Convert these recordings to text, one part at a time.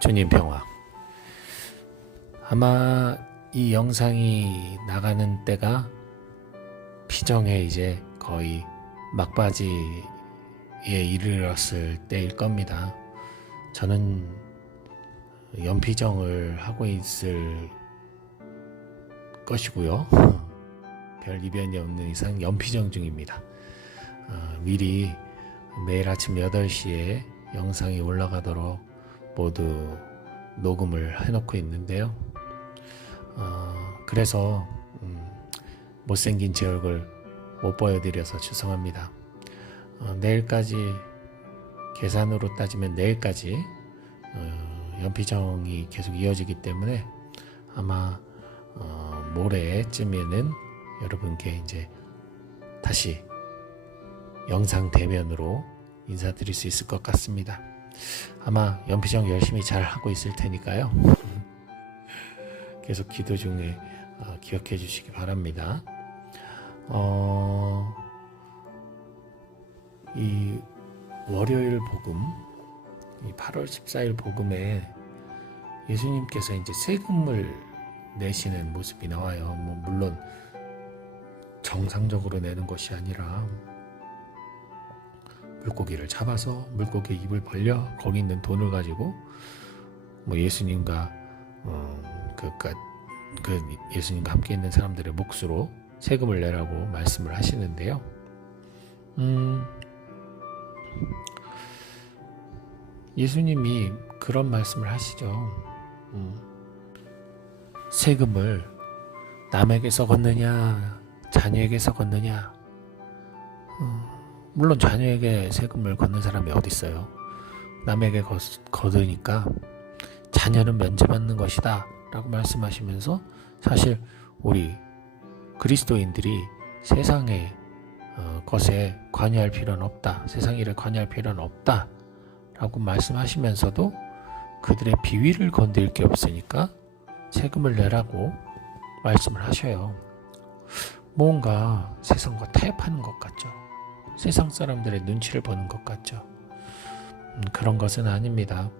주님 평화. 아마 이 영상이 나가는 때가 피정에 이제 거의 막바지에 이르렀을 때일 겁니다. 저는 연피정을 하고 있을 것이고요. 별 이변이 없는 이상 연피정 중입니다. 미리 매일 아침 8시에 영상이 올라가도록 모두 녹음을 해놓고 있는데요. 그래서 못생긴 제 얼굴 못 보여드려서 죄송합니다. 내일까지, 계산으로 따지면 내일까지 연피정이 계속 이어지기 때문에 아마 모레쯤에는 여러분께 이제 다시 영상 대면으로 인사드릴 수 있을 것 같습니다. 아마 연피정 열심히 잘 하고 있을 테니까요. 계속 기도 중에 기억해 주시기 바랍니다. 이 월요일 복음, 이 8월 14일 복음에 예수님께서 이제 세금을 내시는 모습이 나와요. 물론 정상적으로 내는 것이 아니라 물고기를 잡아서 물고기 입을 벌려 거기 있는 돈을 가지고 예수님과 예수님과 함께 있는 사람들의 몫으로 세금을 내라고 말씀을 하시는데요. 예수님이 그런 말씀을 하시죠. 세금을 남에게서 걷느냐 자녀에게서 걷느냐. 물론 자녀에게 세금을 걷는 사람이 어디 있어요. 남에게 거두니까 자녀는 면제받는 것이다 라고 말씀하시면서 사실 우리 그리스도인들이 세상의 것에 관여할 필요는 없다, 세상 일에 관여할 필요는 없다 라고 말씀하시면서도 그들의 비위를 건드릴 게 없으니까 세금을 내라고 말씀을 하셔요. 뭔가 세상과 타협하는 것 같죠. 세상 사람들의 눈치를 보는 것 같죠. 그런 것은 아닙니다.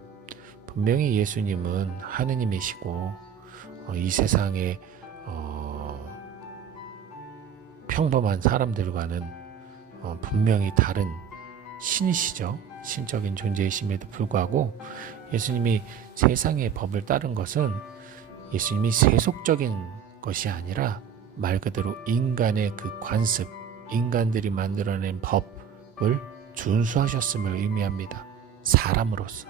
분명히 예수님은 하느님이시고 이 세상에 평범한 사람들과는 분명히 다른 신이시죠. 신적인 존재이심에도 불구하고 예수님이 세상의 법을 따른 것은 예수님이 세속적인 것이 아니라 말 그대로 인간의 그 관습, 인간들이 만들어낸 법을 준수하셨음을 의미합니다. 사람으로서.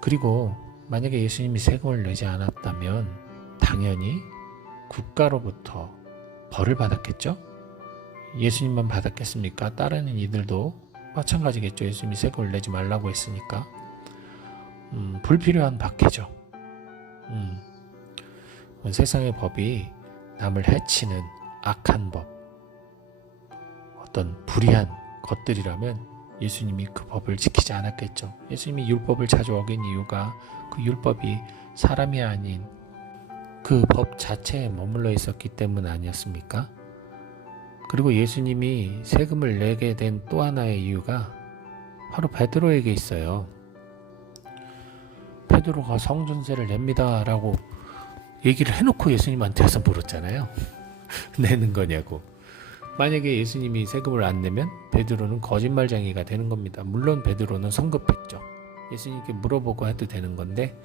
그리고 만약에 예수님이 세금을 내지 않았다면 당연히 국가로부터 벌을 받았겠죠? 예수님만 받았겠습니까? 따르는 이들도 마찬가지겠죠. 예수님이 세금을 내지 말라고 했으니까. 불필요한 박해죠. 세상의 법이 남을 해치는 악한 법, 어떤 불의한 것들이라면 예수님이 그 법을 지키지 않았겠죠. 예수님이 율법을 자주 어긴 이유가 그 율법이 사람이 아닌 그 법 자체에 머물러 있었기 때문 아니었습니까? 그리고 예수님이 세금을 내게 된 또 하나의 이유가 바로 베드로에게 있어요. 베드로가 성전세를 냅니다 라고 얘기를 해놓고 예수님한테서 물었잖아요. 내는 거냐고. 만약에 예수님이 세금을 안 내면 베드로는 거짓말쟁이가 되는 겁니다. 물론 베드로는 성급했죠. 예수님께 물어보고 해도 되는 건데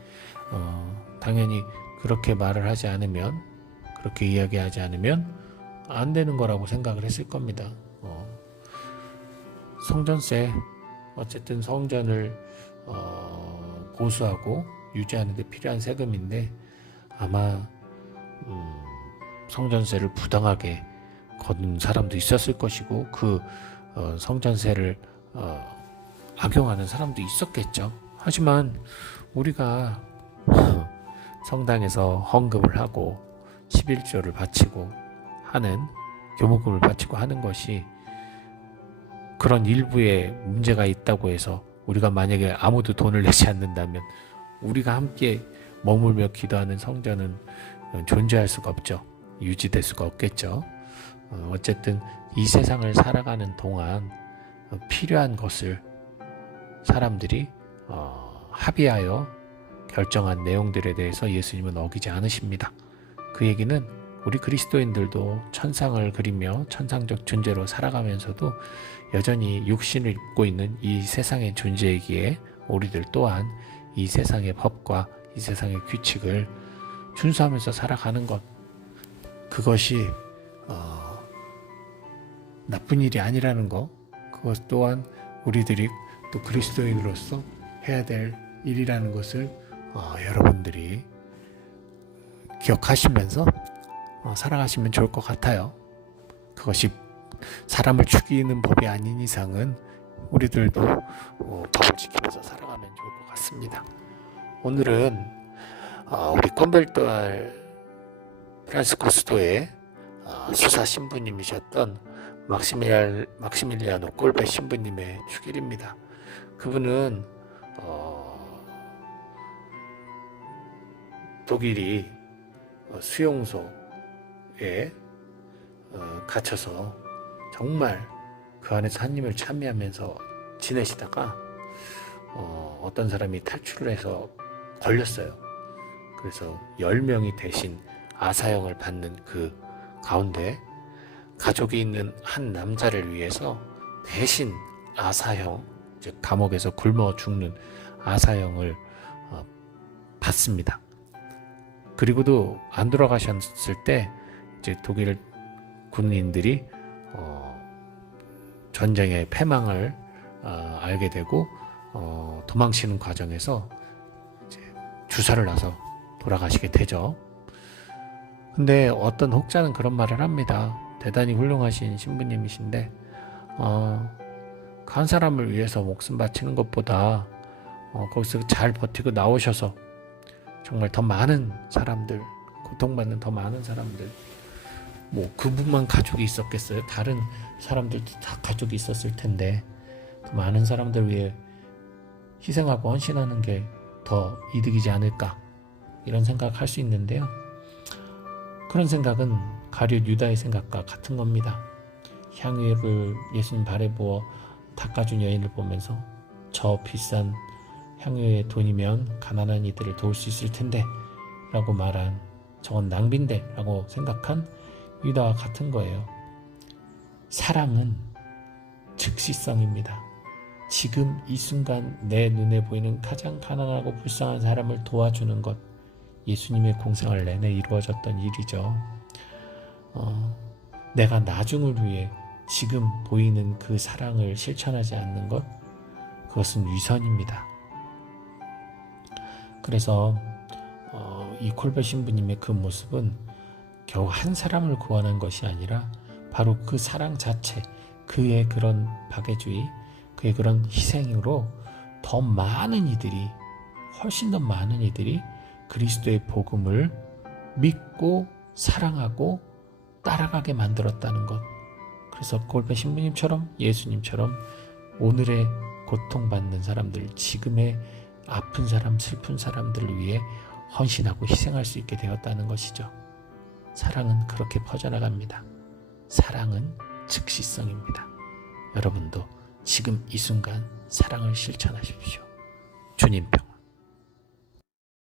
당연히 그렇게 말을 하지 않으면, 그렇게 이야기하지 않으면 안 되는 거라고 생각을 했을 겁니다. 성전세, 어쨌든 성전을 보수하고 유지하는 데 필요한 세금인데 아마 성전세를 부당하게 거둔 사람도 있었을 것이고 그 성전세를 악용하는 사람도 있었겠죠. 하지만 우리가 성당에서 헌금을 하고 11조를 바치고 하는, 교목금을 바치고 하는 것이 그런 일부에 문제가 있다고 해서 우리가 만약에 아무도 돈을 내지 않는다면 우리가 함께 머물며 기도하는 성전은 존재할 수가 없죠. 유지될 수가 없겠죠. 어쨌든 이 세상을 살아가는 동안 필요한 것을 사람들이 합의하여 결정한 내용들에 대해서 예수님은 어기지 않으십니다. 그 얘기는 우리 그리스도인들도 천상을 그리며 천상적 존재로 살아가면서도 여전히 육신을 입고 있는 이 세상의 존재이기에 우리들 또한 이 세상의 법과 이 세상의 규칙을 준수하면서 살아가는 것, 그것이 나쁜 일이 아니라는 것, 그것 또한 우리들이 또 그리스도인으로서 해야 될 일이라는 것을 여러분들이 기억하시면서 살아가시면 좋을 것 같아요. 그것이 사람을 죽이는 법이 아닌 이상은 우리들도 법을 지키면서 살아가면 좋을 것 같습니다. 오늘은 우리 콘벨토알 프란시스코 수도의 수사 신부님이셨던 막시밀리아노 콜베 신부님의 축일입니다. 그분은 독일이 수용소에 갇혀서 정말 그 안에서 한님을 찬미하면서 지내시다가 어떤 사람이 탈출을 해서 걸렸어요. 그래서 10명이 대신 아사형을 받는 그 가운데 가족이 있는 한 남자를 위해서 대신 아사형, 즉 감옥에서 굶어 죽는 아사형을 받습니다. 그리고도 안 돌아가셨을 때 이제 독일 군인들이 전쟁의 패망을 알게 되고 도망치는 과정에서 이제 주사를 놔서 돌아가시게 되죠. 근데 어떤 혹자는 그런 말을 합니다. 대단히 훌륭하신 신부님이신데 한 사람을 위해서 목숨 바치는 것보다 거기서 잘 버티고 나오셔서 정말 더 많은 사람들, 고통받는 더 많은 사람들, 뭐 그분만 가족이 있었겠어요? 다른 사람들도 다 가족이 있었을 텐데 더 많은 사람들 위해 희생하고 헌신하는 게 더 이득이지 않을까, 이런 생각할 수 있는데요. 그런 생각은 가룟 유다의 생각과 같은 겁니다. 향유를 예수님 발에 부어 닦아준 여인을 보면서 저 비싼 향유의 돈이면 가난한 이들을 도울 수 있을 텐데 라고 말한, 저건 낭비인데 라고 생각한 유다와 같은 거예요. 사랑은 즉시성입니다. 지금 이 순간 내 눈에 보이는 가장 가난하고 불쌍한 사람을 도와주는 것, 예수님의 공생활 내내 이루어졌던 일이죠. 내가 나중을 위해 지금 보이는 그 사랑을 실천하지 않는 것, 그것은 위선입니다. 그래서 이 콜베 신부님의 그 모습은 겨우 한 사람을 구원한 것이 아니라 바로 그 사랑 자체, 그의 그런 박애주의, 그의 그런 희생으로 더 많은 이들이, 훨씬 더 많은 이들이 그리스도의 복음을 믿고 사랑하고 따라가게 만들었다는 것. 그래서 콜베 신부님처럼, 예수님처럼 오늘의 고통받는 사람들, 지금의 아픈 사람, 슬픈 사람들을 위해 헌신하고 희생할 수 있게 되었다는 것이죠. 사랑은 그렇게 퍼져나갑니다. 사랑은 즉시성입니다. 여러분도 지금 이 순간 사랑을 실천하십시오. 주님표.